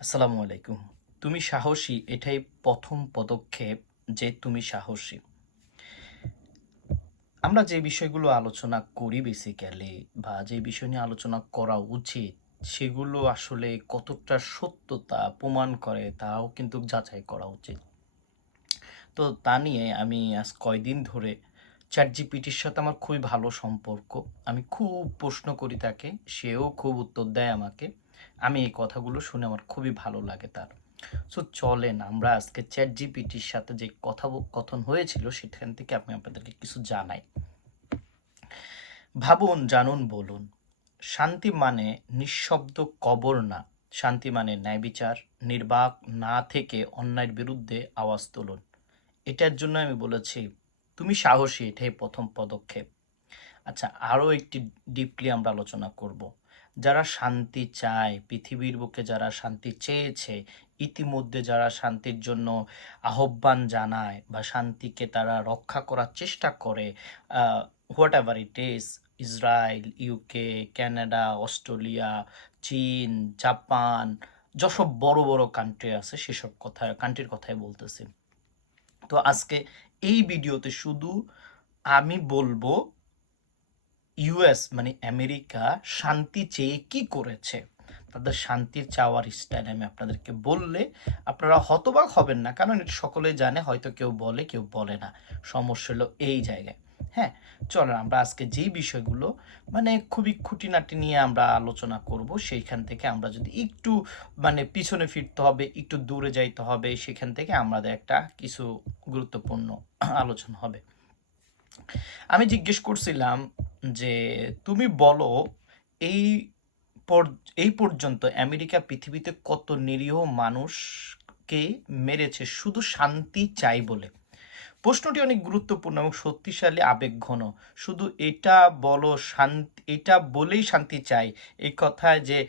আসসালামু আলাইকুম। তুমি সাহসী, এটাই প্রথম পদক্ষেপ যে তুমি সাহসী। আমরা যে বিষয়গুলো আলোচনা করি বেসিক্যালি বা যে বিষয় নিয়ে আলোচনা করা উচিত, সেগুলো আসলে কতটা সত্যতা প্রমাণ করে তাও কিন্তু যাচাই করা উচিত। তো তা নিয়ে আমি আজ কয়দিন ধরে চ্যাট জিপিটির সাথে আমার খুবই ভালো সম্পর্ক। আমি খুব প্রশ্ন করি তাকে, সেও খুব উত্তর দেয় আমাকে। আমি এই কথাগুলো শুনে আমার খুবই ভালো লাগে তার। সো চলেন আমরা আজকে চ্যাট জিপিটির সাথে যে কথা কথন হয়েছিল সেখান থেকে আমি আপনাদেরকে কিছু জানাই। ভাবুন, জানুন, বলুন, শান্তি মানে নিঃশব্দ কবর না। শান্তি মানে ন্যায় বিচার, নির্বাক না থেকে অন্যায়ের বিরুদ্ধে আওয়াজ তুলুন। এটার জন্য আমি বলেছি, তুমি সাহসী, এটাই প্রথম পদক্ষেপ। আচ্ছা আরও একটি ডিপলি আমরা আলোচনা করব। যারা শান্তি চায়, পৃথিবীর বুকে যারা শান্তি চেয়েছে, ইতিমধ্যে যারা শান্তির জন্য আহ্বান জানায় বা শান্তিকে তারা রক্ষা করার চেষ্টা করে whatever it is Israel UK Canada Australia চীন, জাপান যসব বড় বড় কান্ট্রি আছে, সেসব কথা কান্ট্রির কথাই বলতেছি। তো আজকে এই ভিডিওতে শুধু আমি বলব ইউএস মানে আমেরিকা, শান্তি চেয়ে কি করেছে? তাদের শান্তির চাওয়ার স্টাইল আমি আপনাদেরকে বললে আপনারা হতবাক হবেন না, কারণ এটা সকলে জানে, হয়তো কেউ বলে কেউ বলে না। সমস্যা হলো এই জায়গায়। হ্যাঁ চলো আমরা আজকে যেই বিষয়গুলো মানে খুবই খুঁটিনাটি নিয়ে আমরা আলোচনা করব, সেইখান থেকে আমরা যদি একটু মানে পিছনে ফিরতে হবে, একটু দূরে যাইতে হবে, সেখান থেকে আমাদের একটা কিছু গুরুত্বপূর্ণ আলোচনা হবে। আমি জিজ্ঞেস করছিলাম যে তুমি বলো, এই এই পর্যন্ত আমেরিকা পৃথিবীতে কত নিরীহ মানুষকে মেরেছে, শুধু শান্তি চাই বলে। প্রশ্নটি অনেক গুরুত্বপূর্ণ এবং শক্তিশালী, আবেগঘন। শুধু এটা বলো, শান্তি, এটা বলেই শান্তি চাই। এই কথায় যে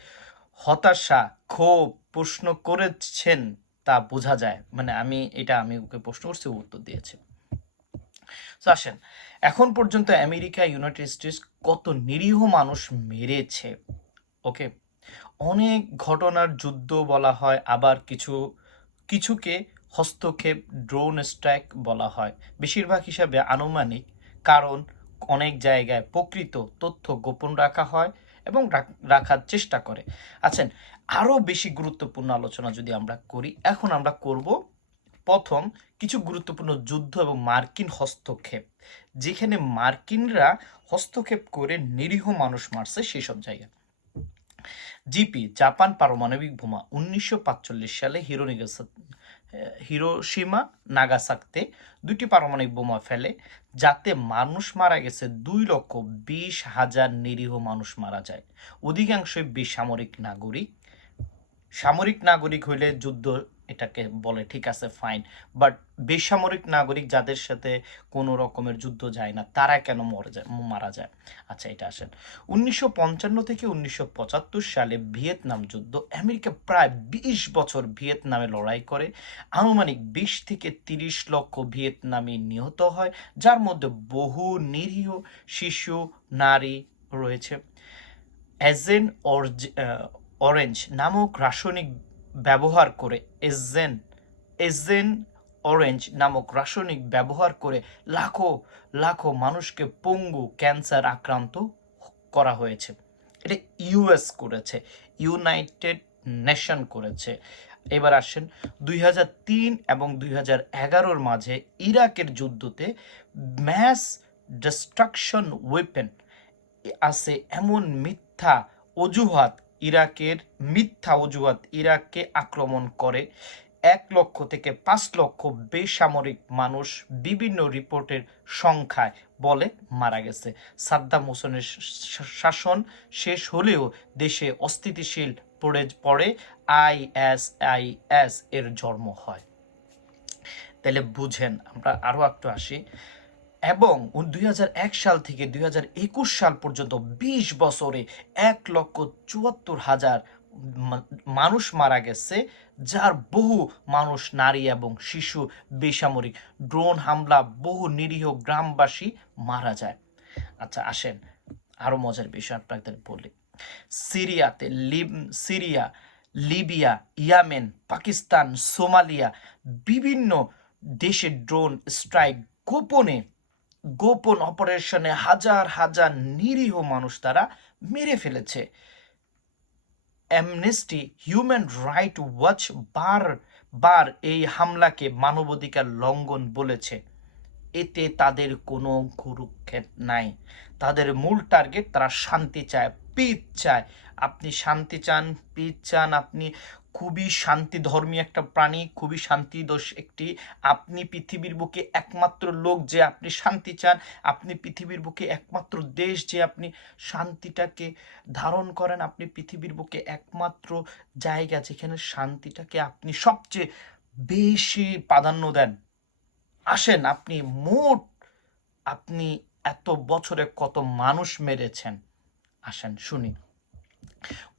হতাশা, ক্ষোভ প্রশ্ন করেছেন তা বোঝা যায়। মানে আমি, এটা আমি ওকে প্রশ্ন করছি উত্তর দিয়েছে। আসেন এখন পর্যন্ত আমেরিকা ইউনাইটেড স্টেটস কত নিরীহ মানুষ মেরেছে ওকে অনেক ঘটনার যুদ্ধ বলা হয়, আবার কিছু, কিছুকে হস্তক্ষেপ ড্রোন স্ট্রাইক বলা হয়। বেশিরভাগ হিসাবে আনুমানিক, কারণ অনেক জায়গায় প্রকৃত তথ্য গোপন রাখা হয় এবং রাখার চেষ্টা করে। আচ্ছা আরও বেশি গুরুত্বপূর্ণ আলোচনা যদি আমরা করি, এখন আমরা করব প্রথম কিছু গুরুত্বপূর্ণ যুদ্ধ এবং মার্কিন হস্তক্ষেপ, যেখানে মার্কিনরা হস্তক্ষেপ করে নিরীহ মানুষ মারছে সেসব জায়গায়। জিপি, জাপান পারমাণবিক বোমা, উনিশশো সালে হিরোনিগাসা হিরোসীমা নাগাসাকতে দুটি পারমাণবিক বোমা ফেলে, যাতে মানুষ মারা গেছে দুই লক্ষ বিশ হাজার নিরীহ মানুষ মারা যায়। অধিকাংশই বেসামরিক নাগরিক। সামরিক নাগরিক হইলে যুদ্ধ এটাকে বলে, ঠিক আছে ফাইন বাট বেসামরিক নাগরিক যাদের সাথে কোনো রকমের যুদ্ধ যায় না, তারা কেন মরে যায়, মারা যায়? আচ্ছা এটা আসেন। উনিশশো পঞ্চান্ন থেকে উনিশশো পঁচাত্তর সালে ভিয়েতনাম যুদ্ধ, আমেরিকা প্রায় বিশ বছর ভিয়েতনামে লড়াই করে। আনুমানিক বিশ থেকে তিরিশ লক্ষ ভিয়েতনামি নিহত হয়, যার মধ্যে বহু নিরীহ শিশু, নারী রয়েছে। এজেন অরেঞ্জ নামক রাসায়নিক ব্যবহার করে এজেন এজেন অরেঞ্জ নামক রাসায়নিক ব্যবহার করে লাখো লাখো মানুষকে পঙ্গু ক্যান্সার আক্রান্ত করা হয়েছে। এটা ইউএস করেছে, ইউনাইটেড নেশন করেছে। এবার আসেন, দুই হাজার তিন এবং দুই এগারোর মাঝে ইরাকের যুদ্ধতে ম্যাস ডিস্ট্রাকশন ওয়েপেন আছে এমন মিথ্যা অজুহাত ইরাকের মিথ্যা অজুহাত ইরাককে আক্রমণ করে। এক লক্ষ থেকে পাঁচ লক্ষ বেসামরিক মানুষ বিভিন্ন রিপোর্টের সংখ্যায় বলে মারা গেছে। সাদ্দাম হোসেনের শাসন শেষ হলেও দেশে অস্থিতিশীল পড়ে পড়ে আইএস আইএস এর জন্ম হয়। তাহলে বুঝেন, আমরা আরও একটু আসি। এবং দুই হাজার এক সাল থেকে দুই হাজার একুশ সাল পর্যন্ত ২০ বছরে এক লক্ষ চুয়াত্তর হাজার মানুষ মারা গেছে, যার বহু মানুষ নারী এবং শিশু বেসামরিক ড্রোন হামলা, বহু নিরীহ গ্রামবাসী মারা যায়। আচ্ছা আসেন আরও মজার বিষয় আপনাদের বলি। সিরিয়াতে লিব Syria, Libya, Yemen, Pakistan, Somalia বিভিন্ন দেশে ড্রোন স্ট্রাইক গোপনে গোপন অপারেশনে হাজার হাজার নিরীহ মানুষ তারা মেরে ফেলেছে। অ্যামনেস্টি হিউম্যান রাইট ওয়াচ বার বার এই হামলাকে মানবাধিকার লঙ্ঘন বলেছে। এতে তাদের কোনো গুরুক্ষেপ নাই। তাদের মূল টার্গেট তারা শান্তি চায় পিচ চায়। আপনি শান্তি চান পিচ চান, আপনি খুবই শান্তি ধর্মী একটা প্রাণী, খুবই শান্তিদোষ একটি। আপনি পৃথিবীর বুকে একমাত্র লোক যে আপনি শান্তি চান, আপনি পৃথিবীর বুকে একমাত্র দেশ যে আপনি শান্তিটাকে ধারণ করেন, আপনি পৃথিবীর বুকে একমাত্র জায়গা যেখানে শান্তিটাকে আপনি সবচেয়ে বেশি প্রাধান্য দেন। আসেন, আপনি মোট, আপনি এত বছরে কত মানুষ মেরেছেন? আসেন, শুনি।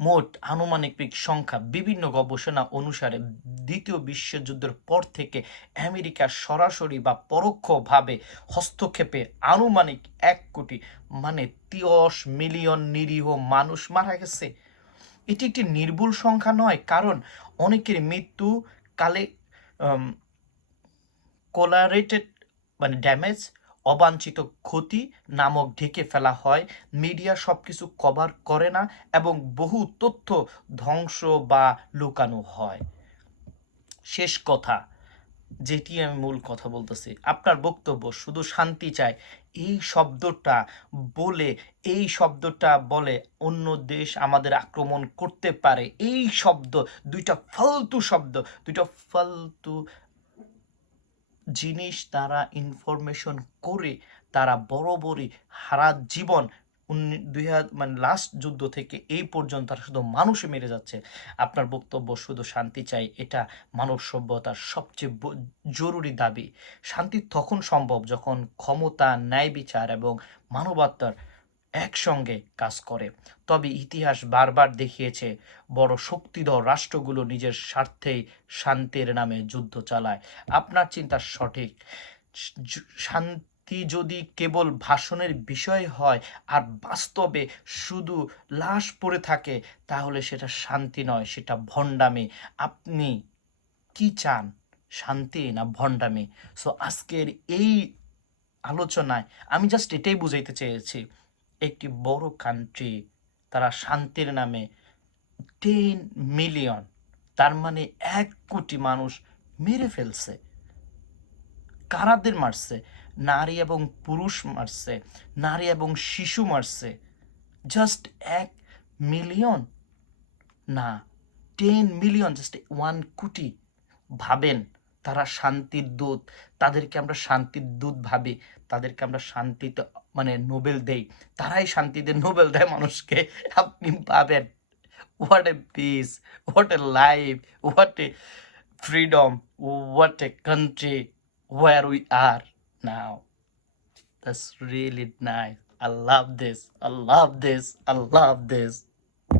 মোট আনুমানিক সংখ্যা বিভিন্ন গবেষণা অনুসারে দ্বিতীয় বিশ্বযুদ্ধের পর থেকে আমেরিকা সরাসরি বা পরোক্ষভাবে হস্তক্ষেপে আনুমানিক এক কোটি মানে তিয়শ মিলিয়ন নিরীহ মানুষ মারা গেছে। এটি একটি নির্ভুল সংখ্যা নয়, কারণ অনেকের মৃত্যু কালে কোলারেটেড মানে ড্যামেজ অবাঞ্ছিত ক্ষতি নামক ঢেকে ফেলা হয়। মিডিয়া সব কিছু কভার করে না এবং বহু তথ্য ধ্বংস বা লুকানো হয়। শেষ কথা, যেটি আমি মূল কথা বলতেছি। আপনার বক্তব্য, শুধু শান্তি চায় এই শব্দটা বলে, এই শব্দটা বলে অন্য দেশ আমাদের আক্রমণ করতে পারে। এই শব্দ, দুইটা ফালতু শব্দ, দুইটা ফালতু জিনিস তারা ইনফরমেশন করে তারা বড় হারা জীবন দুই মানে লাস্ট যুদ্ধ থেকে এই পর্যন্ত তারা শুধু মানুষ মেরে যাচ্ছে। আপনার বক্তব্য শুধু শান্তি চাই, এটা মানব সভ্যতার সবচেয়ে জরুরি দাবি। শান্তি তখন সম্ভব যখন ক্ষমতা, ন্যায় বিচার এবং মানবাত্মার একসঙ্গে কাজ করে। তবে ইতিহাস বারবার দেখিয়েছে, বড় শক্তিধর রাষ্ট্রগুলো নিজের স্বার্থেই শান্তির নামে যুদ্ধ চালায়। আপনার চিন্তা সঠিক। শান্তি যদি কেবল ভাষণের বিষয় হয় আর বাস্তবে শুধু লাশ পড়ে থাকে, তাহলে সেটা শান্তি নয়, সেটা ভণ্ডামি। আপনি কি চান? শান্তি না ভণ্ডামি? সো আজকের এই আলোচনায় আমি জাস্ট এটাই বুঝাইতে চেয়েছি। একটি বড় কান্ট্রি তারা শান্তির নামে টেন মিলিয়ন তার মানে এক কোটি মানুষ মেরে ফেলছে। কারাদের মারছে, নারী এবং পুরুষ মারছে, নারী এবং শিশু মারছে। জাস্ট এক মিলিয়ন না টেন মিলিয়ন জাস্ট ওয়ান কোটি। ভাবেন, তারা শান্তির দূত, তাদেরকে আমরা শান্তির দূত ভাবি, তাদেরকে আমরা শান্তিতে মানে নোবেল দেই তারাই শান্তিতে নোবেল দেয় মানুষকে আপনি পাবেন what a peace what a life what a freedom, what a country where we are now. That's really nice. I love this. I love this. I love this.